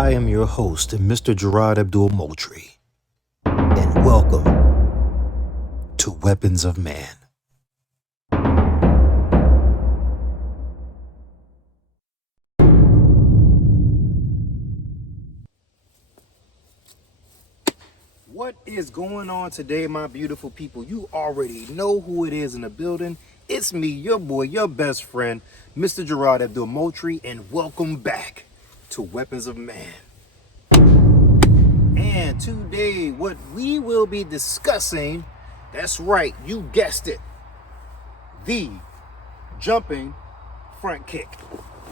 I am your host, Mr. Gerard Abdul Moultrie, and welcome to Weapons of Man. What is going on today, my beautiful people? You already know who it is in the building. It's me, your boy, your best friend, Mr. Gerard Abdul Moultrie, and welcome back to Weapons of Man. And today, what we will be discussing, that's right, you guessed it, the jumping front kick.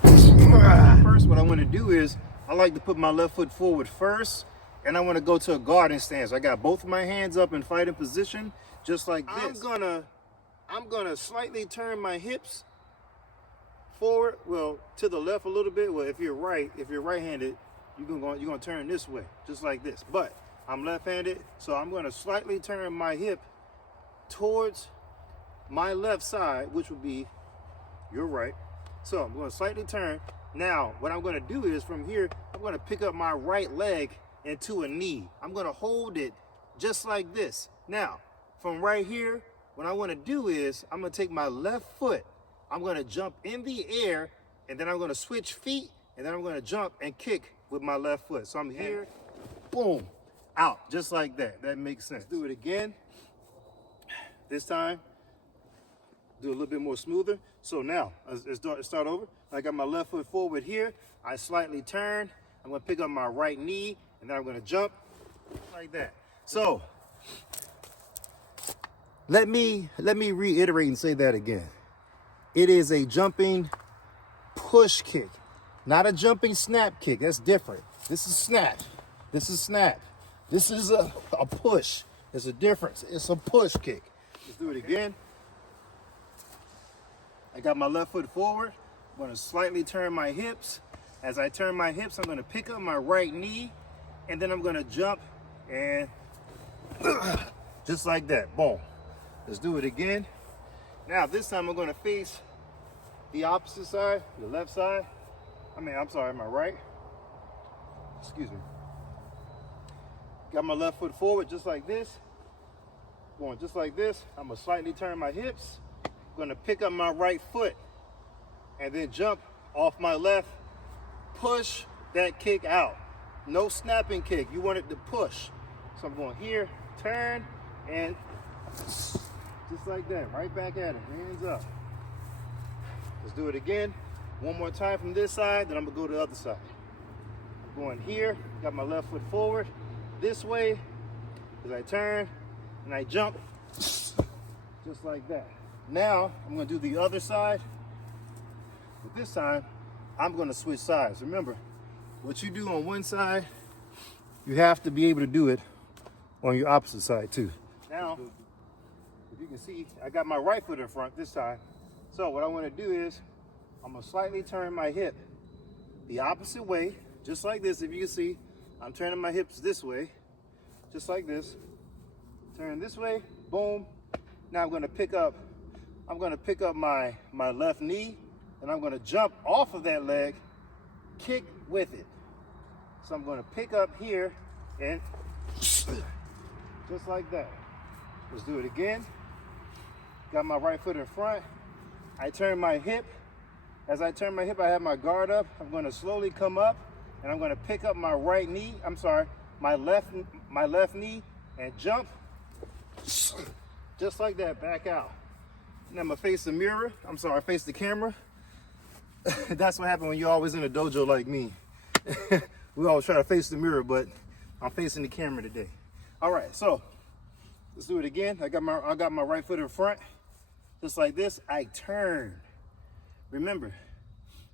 First, what I want to do is, I like to put my left foot forward first, and I want to go to a guarding stance. I got both of my hands up in fighting position, just like this. I'm gonna slightly turn my hips forward, well, to the left a little bit. Well, if you're right-handed, you're gonna turn this way, just like this. But I'm left-handed, so I'm gonna slightly turn my hip towards my left side, which would be your right. So I'm gonna slightly turn. Now, what I'm gonna do is from here, I'm gonna pick up my right leg into a knee. I'm gonna hold it just like this. Now, from right here, what I wanna do is, I'm gonna take my left foot, I'm gonna jump in the air, and then I'm gonna switch feet, and then I'm gonna jump and kick with my left foot. So I'm here, boom, out, just like that. That makes sense. Let's do it again. This time, do a little bit more smoother. So now, let's start over. I got my left foot forward here. I slightly turn. I'm gonna pick up my right knee, and then I'm gonna jump like that. So, let me reiterate and say that again. It is a jumping push kick, not a jumping snap kick. That's different. This is snap. This is snap. This is a push. There's a difference. It's a push kick. Let's do it again. I got my left foot forward. I'm gonna slightly turn my hips. As I turn my hips, I'm gonna pick up my right knee, and then I'm gonna jump and just like that, boom. Let's do it again. Now this time I'm gonna face the opposite side, the left side. My right. Excuse me. Got my left foot forward just like this. Going just like this. I'm gonna slightly turn my hips. I'm gonna pick up my right foot and then jump off my left. Push that kick out. No snapping kick. You want it to push. So I'm going here, turn, and just like that. Right back at it. Hands up. Let's do it again. One more time from this side, then I'm gonna go to the other side. I'm going here, got my left foot forward this way as I turn and I jump just like that. Now I'm gonna do the other side, but this time I'm gonna switch sides. Remember, what you do on one side, you have to be able to do it on your opposite side too. Now, if you can see, I got my right foot in front this time. So what I wanna do is, I'm gonna slightly turn my hip the opposite way, just like this. If you can see, I'm turning my hips this way, just like this. Turn this way, boom. Now I'm gonna pick up my left knee, and I'm gonna jump off of that leg, kick with it. So I'm gonna pick up here and just like that. Let's do it again. Got my right foot in front. I turn my hip. As I turn my hip, I have my guard up. I'm gonna slowly come up, and I'm gonna pick up my my left knee, and jump, just like that, back out. Now I'm gonna face face the camera. That's what happens when you're always in a dojo like me. We always try to face the mirror, but I'm facing the camera today. All right, so let's do it again. I got my right foot in front, just like this. I turn. Remember,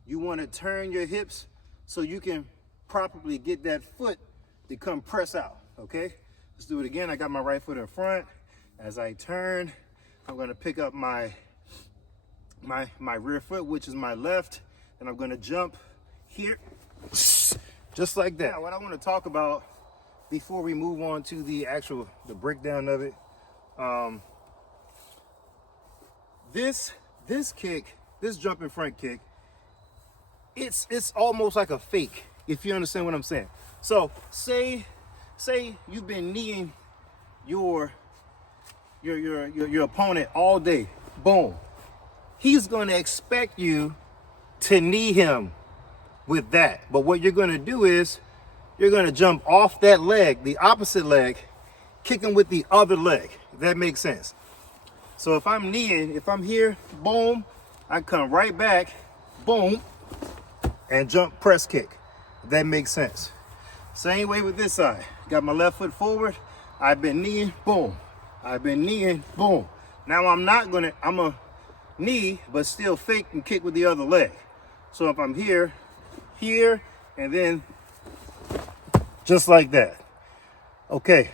you want to turn your hips so you can properly get that foot to come press out, okay? Let's do it again. I got my right foot in front. As I turn, I'm gonna pick up my rear foot, which is my left, and I'm gonna jump here, just like that. Now, what I wanna talk about before we move on to the breakdown of it, this kick, this jumping front kick, it's almost like a fake. if you understand what I'm saying. So say you've been kneeing your opponent all day. Boom. He's going to expect you to knee him with that. But what you're going to do is you're going to jump off that leg, the opposite leg, kick him with the other leg. If that makes sense. So if I'm kneeing, if I'm here, boom, I come right back, boom, and jump press kick. If that makes sense. Same way with this side. Got my left foot forward. I've been kneeing, boom. I've been kneeing, boom. Now I'm a knee, but still fake and kick with the other leg. So if I'm here, and then just like that. Okay,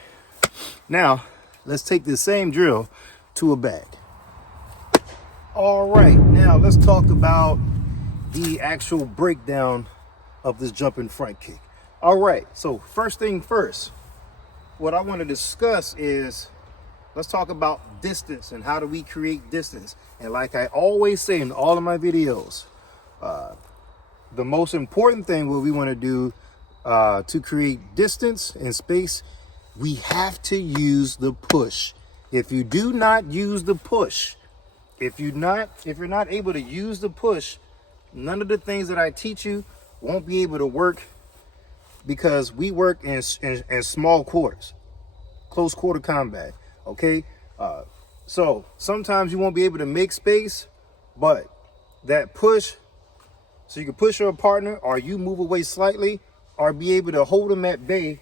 now let's take the same drill to a bag. All right, now let's talk about the actual breakdown of this jumping front kick. All right, so first thing first, what I want to discuss is, let's talk about distance and how do we create distance. And like I always say in all of my videos, the most important thing what we want to do to create distance and space, we have to use the push. If you do not use the push, if you're not able to use the push, none of the things that I teach you won't be able to work, because we work in small quarters, close quarter combat. Okay, so sometimes you won't be able to make space, but that push, so you can push your partner, or you move away slightly, or be able to hold them at bay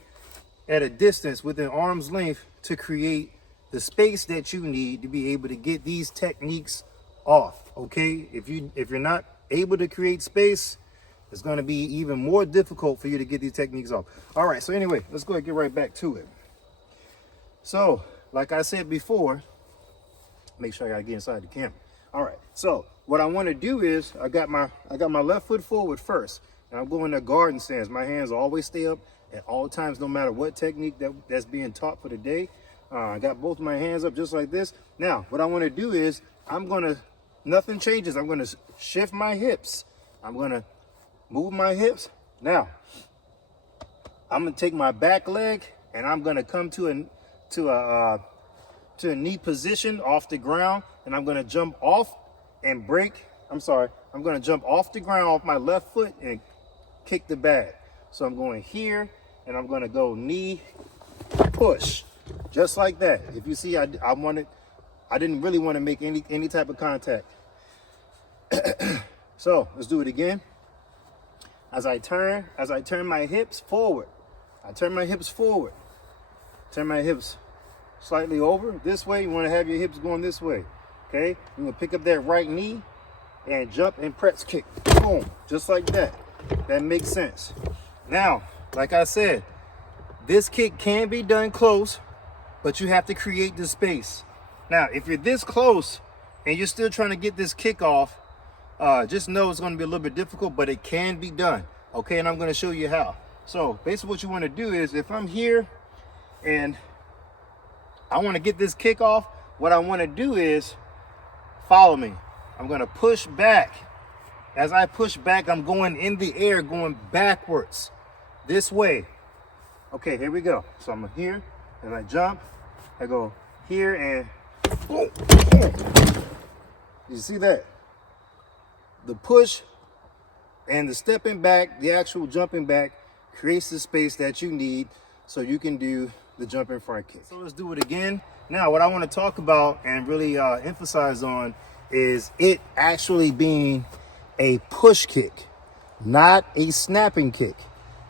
at a distance within arm's length to create the space that you need to be able to get these techniques off. Okay, if you're not able to create space, it's going to be even more difficult for you to get these techniques off. All right, so anyway, let's go ahead and get right back to it. So like I said before, make sure I gotta get inside the camera. All right, so what I want to do is I got my left foot forward first, and I'm going to garden stance. My hands always stay up at all times, no matter what technique that's being taught for the day. I got both my hands up just like this. Now what I want to do is nothing changes. I'm going to shift my hips. I'm going to move my hips. Now I'm going to take my back leg and I'm going to come to a knee position off the ground, and I'm going to jump off and break. I'm going to jump off the ground off my left foot and kick the bag. So I'm going here, and I'm going to go knee push, just like that. If you see, I didn't really want to make any type of contact. So let's do it again. As I turn my hips forward, turn my hips slightly over this way. You want to have your hips going this way. Okay, you're gonna pick up that right knee and jump and press kick. Boom, just like that. That makes sense. Now, like I said, this kick can be done close, but you have to create the space. Now, if you're this close and you're still trying to get this kick off, just know it's going to be a little bit difficult, but it can be done. Okay, and I'm going to show you how. So basically what you want to do is, if I'm here and I want to get this kick off, what I want to do is follow me. I'm going to push back. As I push back, I'm going in the air, going backwards this way. Okay, here we go. So I'm here and I jump. I go here and boom, boom. You see that? The push and the stepping back, the actual jumping back, creates the space that you need so you can do the jumping front kick. So let's do it again. Now, what I want to talk about and really emphasize on is it actually being a push kick, not a snapping kick.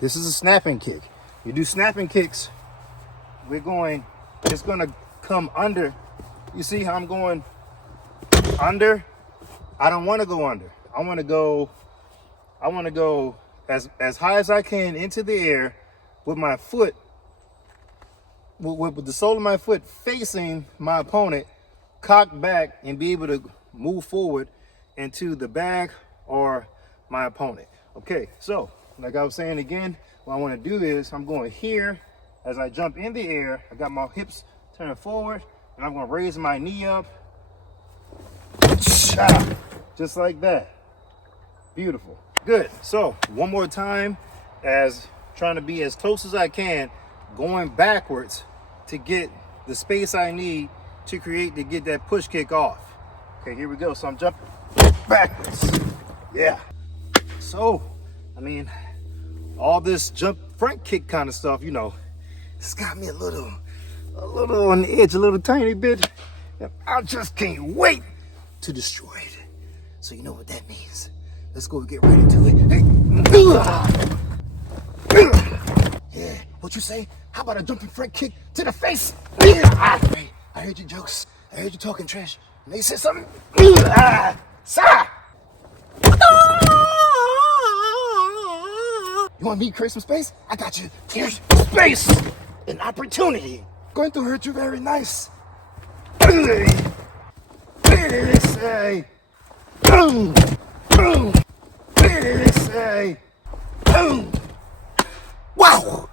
This is a snapping kick. You do snapping kicks, it's going to come under. You see how I'm going under? I don't want to go under. I want to go as high as I can into the air with my foot, with the sole of my foot facing my opponent, cocked back, and be able to move forward into the bag or my opponent. Okay, so like I was saying again, what I want to do is I'm going here as I jump in the air. I got my hips turning forward, and I'm going to raise my knee up, just like that. Beautiful. Good. So one more time, as trying to be as close as I can, going backwards to get the space I need to get that push kick off. Okay, here we go. So I'm jumping backwards. Yeah. So, I mean, all this jump front kick kind of stuff, you know, it's got me a little on the edge, a little tiny bit. I just can't wait to destroy it. So you know what that means. Let's go get right into it. Yeah, what you say? How about a jumping front kick to the face? I heard your jokes. I heard you talking trash. And they said something. Sigh. You want me to create some space? I got you. Here's space and opportunity. Going to hurt you very nice. Say. Say. Wow.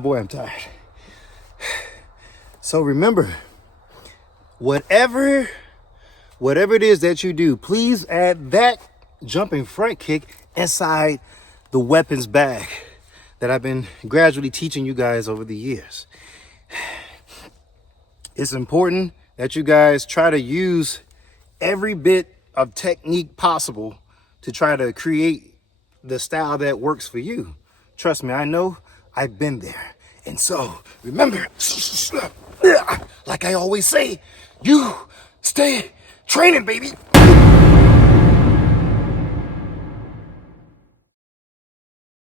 Boy, I'm tired. So remember, whatever it is that you do, please add that jumping front kick inside the weapons bag that I've been gradually teaching you guys over the years. It's important that you guys try to use every bit of technique possible to try to create the style that works for you. Trust me, I know. I've been there. And so, remember, like I always say, you stay training, baby.